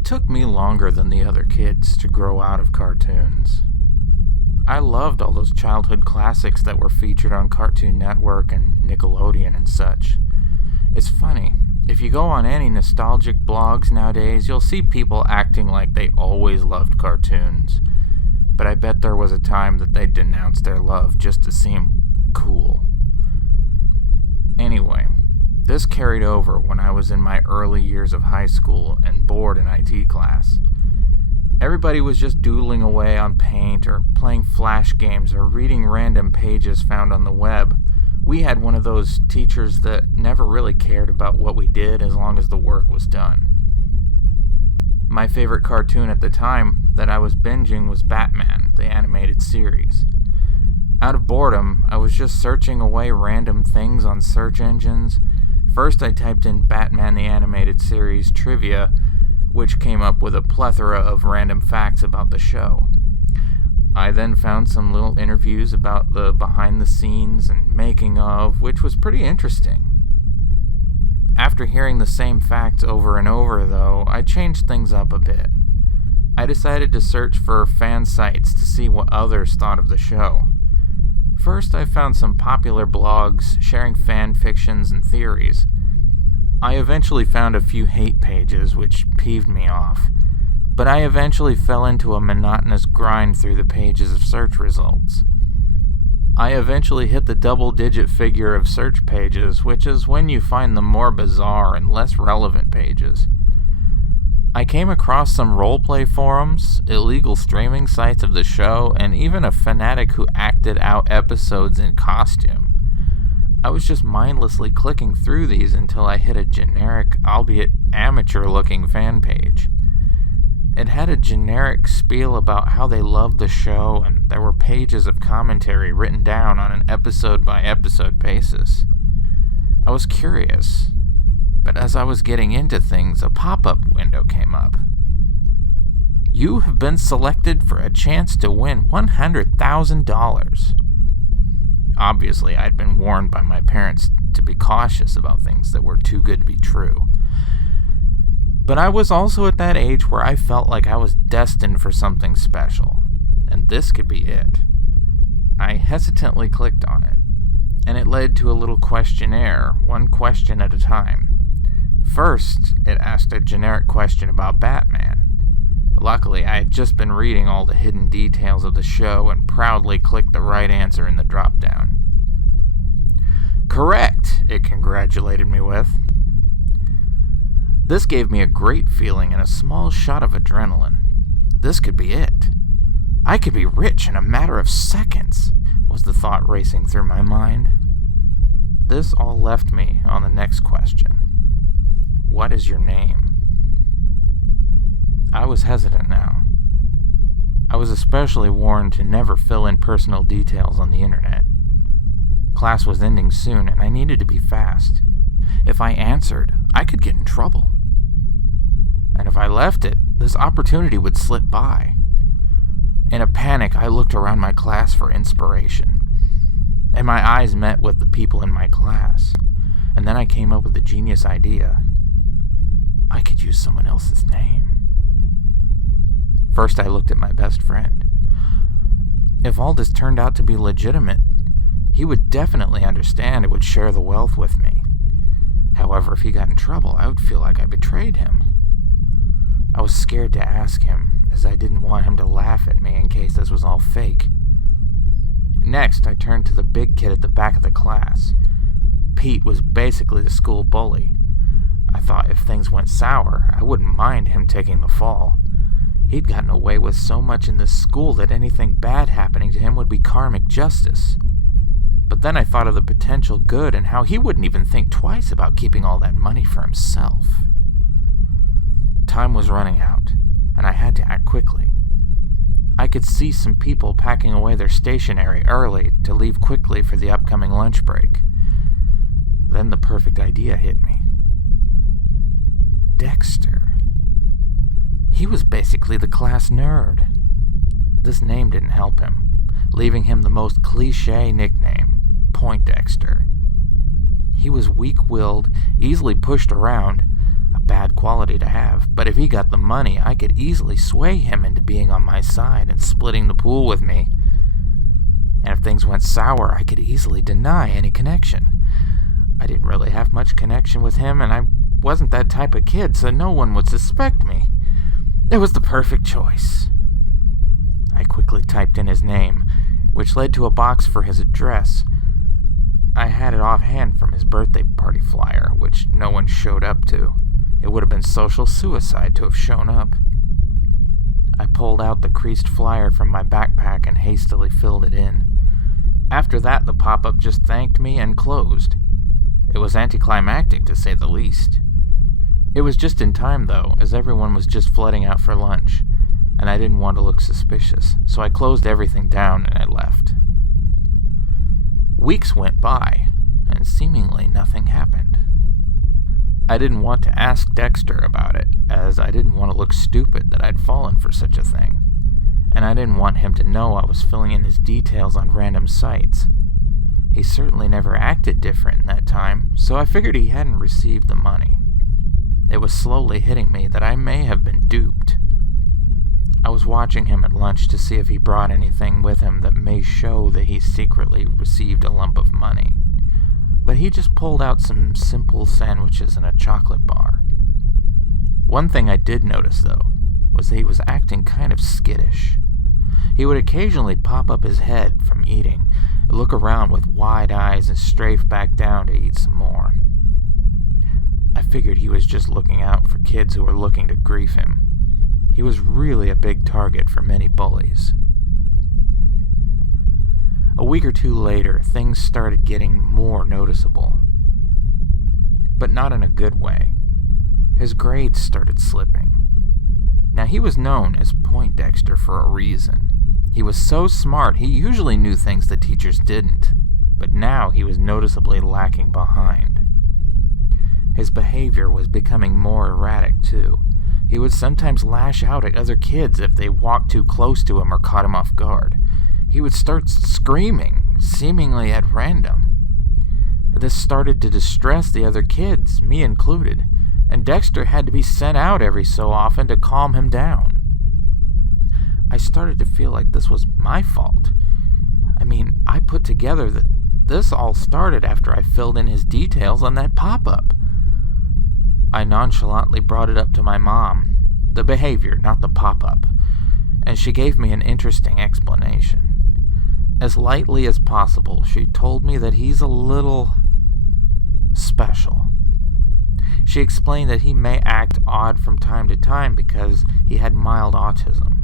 It took me longer than the other kids to grow out of cartoons. I loved all those childhood classics that were featured on Cartoon Network and Nickelodeon and such. It's funny, if you go on any nostalgic blogs nowadays, you'll see people acting like they always loved cartoons. But I bet there was a time that they denounced their love just to seem cool. Anyway, this carried over when I was in my early years of high school and bored in IT class. Everybody was just doodling away on Paint or playing Flash games or reading random pages found on the web. We had one of those teachers that never really cared about what we did as long as the work was done. My favorite cartoon at the time that I was binging was Batman, the animated series. Out of boredom, I was just searching away random things on search engines. First, I typed in Batman the Animated Series trivia, which came up with a plethora of random facts about the show. I then found some little interviews about the behind the scenes and making of, which was pretty interesting. After hearing the same facts over and over, though, I changed things up a bit. I decided to search for fan sites to see what others thought of the show. First, I found some popular blogs sharing fan fictions and theories. I eventually found a few hate pages, which peeved me off, but I eventually fell into a monotonous grind through the pages of search results. I eventually hit the double-digit figure of search pages, which is when you find the more bizarre and less relevant pages. I came across some roleplay forums, illegal streaming sites of the show, and even a fanatic who acted out episodes in costume. I was just mindlessly clicking through these until I hit a generic, albeit amateur-looking fan page. It had a generic spiel about how they loved the show, and there were pages of commentary written down on an episode-by-episode basis. I was curious, but as I was getting into things, a pop-up window came up. You have been selected for a chance to win $100,000. Obviously, I'd been warned by my parents to be cautious about things that were too good to be true. But I was also at that age where I felt like I was destined for something special, and this could be it. I hesitantly clicked on it, and it led to a little questionnaire, one question at a time. First, it asked a generic question about Batman. Luckily, I had just been reading all the hidden details of the show and proudly clicked the right answer in the drop-down. Correct, it congratulated me with. This gave me a great feeling and a small shot of adrenaline. This could be it. I could be rich in a matter of seconds, was the thought racing through my mind. This all left me on the next question. What is your name? I was hesitant now. I was especially warned to never fill in personal details on the internet. Class was ending soon, and I needed to be fast. If I answered, I could get in trouble. And if I left it, this opportunity would slip by. In a panic, I looked around my class for inspiration, and my eyes met with the people in my class. And then I came up with a genius idea. I could use someone else's name. First, I looked at my best friend. If all this turned out to be legitimate, he would definitely understand and would share the wealth with me. However, if he got in trouble, I would feel like I betrayed him. I was scared to ask him, as I didn't want him to laugh at me in case this was all fake. Next, I turned to the big kid at the back of the class. Pete was basically the school bully. I thought if things went sour, I wouldn't mind him taking the fall. He'd gotten away with so much in this school that anything bad happening to him would be karmic justice. But then I thought of the potential good and how he wouldn't even think twice about keeping all that money for himself. Time was running out, and I had to act quickly. I could see some people packing away their stationery early to leave quickly for the upcoming lunch break. Then the perfect idea hit me. Dexter. He was basically the class nerd. This name didn't help him, leaving him the most cliché nickname, Poindexter. He was weak-willed, easily pushed around, a bad quality to have, but if he got the money, I could easily sway him into being on my side and splitting the pool with me. And if things went sour, I could easily deny any connection. I didn't really have much connection with him, and I wasn't that type of kid, so no one would suspect me. It was the perfect choice. I quickly typed in his name, which led to a box for his address. I had it offhand from his birthday party flyer, which no one showed up to. It would have been social suicide to have shown up. I pulled out the creased flyer from my backpack and hastily filled it in. After that, the pop-up just thanked me and closed. It was anticlimactic, to say the least. It was just in time, though, as everyone was just flooding out for lunch, and I didn't want to look suspicious, so I closed everything down and I left. Weeks went by, and seemingly nothing happened. I didn't want to ask Dexter about it, as I didn't want to look stupid that I'd fallen for such a thing, and I didn't want him to know I was filling in his details on random sites. He certainly never acted different in that time, so I figured he hadn't received the money. It was slowly hitting me that I may have been duped. I was watching him at lunch to see if he brought anything with him that may show that he secretly received a lump of money, but he just pulled out some simple sandwiches and a chocolate bar. One thing I did notice, though, was that he was acting kind of skittish. He would occasionally pop up his head from eating, look around with wide eyes, and strafe back down to eat some more. I figured he was just looking out for kids who were looking to grief him. He was really a big target for many bullies. A week or two later, things started getting more noticeable, but not in a good way. His grades started slipping. Now, he was known as Poindexter for a reason. He was so smart, he usually knew things that teachers didn't, but now he was noticeably lacking behind. His behavior was becoming more erratic, too. He would sometimes lash out at other kids if they walked too close to him or caught him off guard. He would start screaming, seemingly at random. This started to distress the other kids, me included, and Dexter had to be sent out every so often to calm him down. I started to feel like this was my fault. I put together that this all started after I filled in his details on that pop-up. I nonchalantly brought it up to my mom, the behavior, not the pop-up, and she gave me an interesting explanation. As lightly as possible, she told me that he's a little special. She explained that he may act odd from time to time because he had mild autism.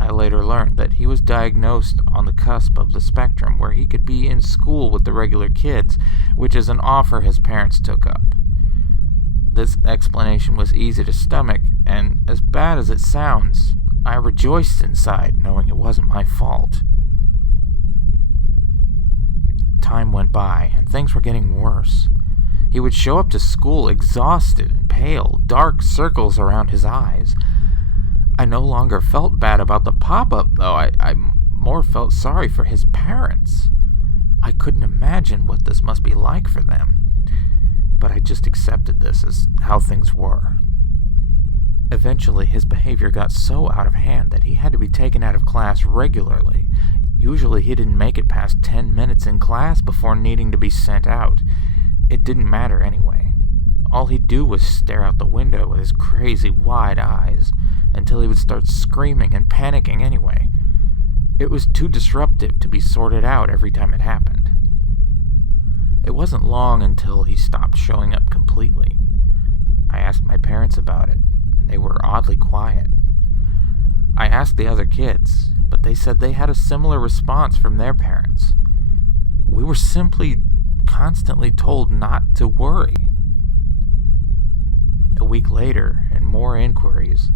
I later learned that he was diagnosed on the cusp of the spectrum where he could be in school with the regular kids, which is an offer his parents took up. This explanation was easy to stomach, and as bad as it sounds, I rejoiced inside knowing it wasn't my fault. Time went by, and things were getting worse. He would show up to school exhausted and pale, dark circles around his eyes. I no longer felt bad about the pop-up, though. I more felt sorry for his parents. I couldn't imagine what this must be like for them, but I just accepted this as how things were. Eventually, his behavior got so out of hand that he had to be taken out of class regularly. Usually, he didn't make it past 10 minutes in class before needing to be sent out. It didn't matter anyway. All he'd do was stare out the window with his crazy wide eyes until he would start screaming and panicking anyway. It was too disruptive to be sorted out every time it happened. It wasn't long until he stopped showing up completely. I asked my parents about it, and they were oddly quiet. I asked the other kids, but they said they had a similar response from their parents. We were simply constantly told not to worry. A week later, and more inquiries,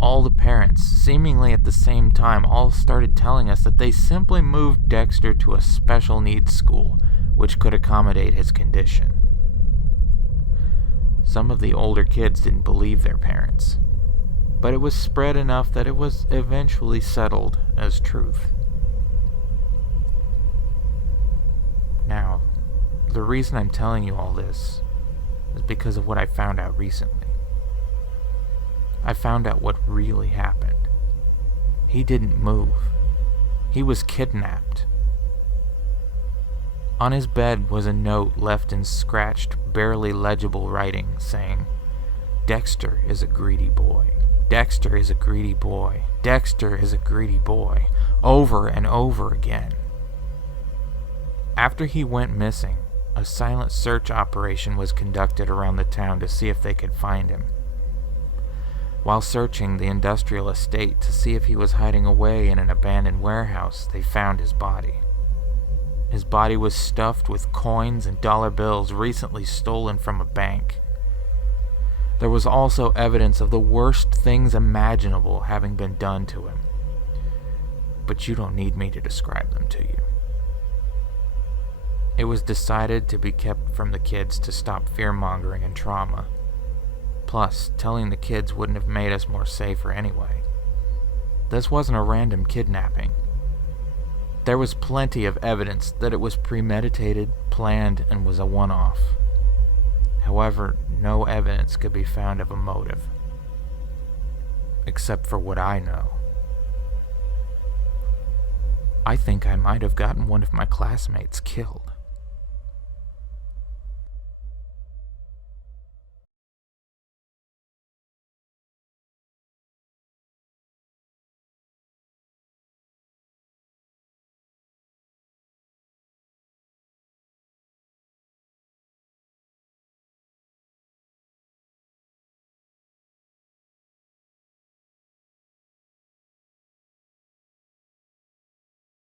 all the parents, seemingly at the same time, all started telling us that they simply moved Dexter to a special needs school, which could accommodate his condition. Some of the older kids didn't believe their parents, but it was spread enough that it was eventually settled as truth. Now, the reason I'm telling you all this is because of what I found out recently. I found out what really happened. He didn't move. He was kidnapped. On his bed was a note left in scratched, barely legible writing saying, "Dexter is a greedy boy. Dexter is a greedy boy. Dexter is a greedy boy," over and over again. After he went missing, a silent search operation was conducted around the town to see if they could find him. While searching the industrial estate to see if he was hiding away in an abandoned warehouse, they found his body. His body was stuffed with coins and dollar bills recently stolen from a bank. There was also evidence of the worst things imaginable having been done to him. But you don't need me to describe them to you. It was decided to be kept from the kids to stop fear-mongering and trauma. Plus, telling the kids wouldn't have made us more safer anyway. This wasn't a random kidnapping. There was plenty of evidence that it was premeditated, planned, and was a one-off. However, no evidence could be found of a motive. Except for what I know. I think I might have gotten one of my classmates killed.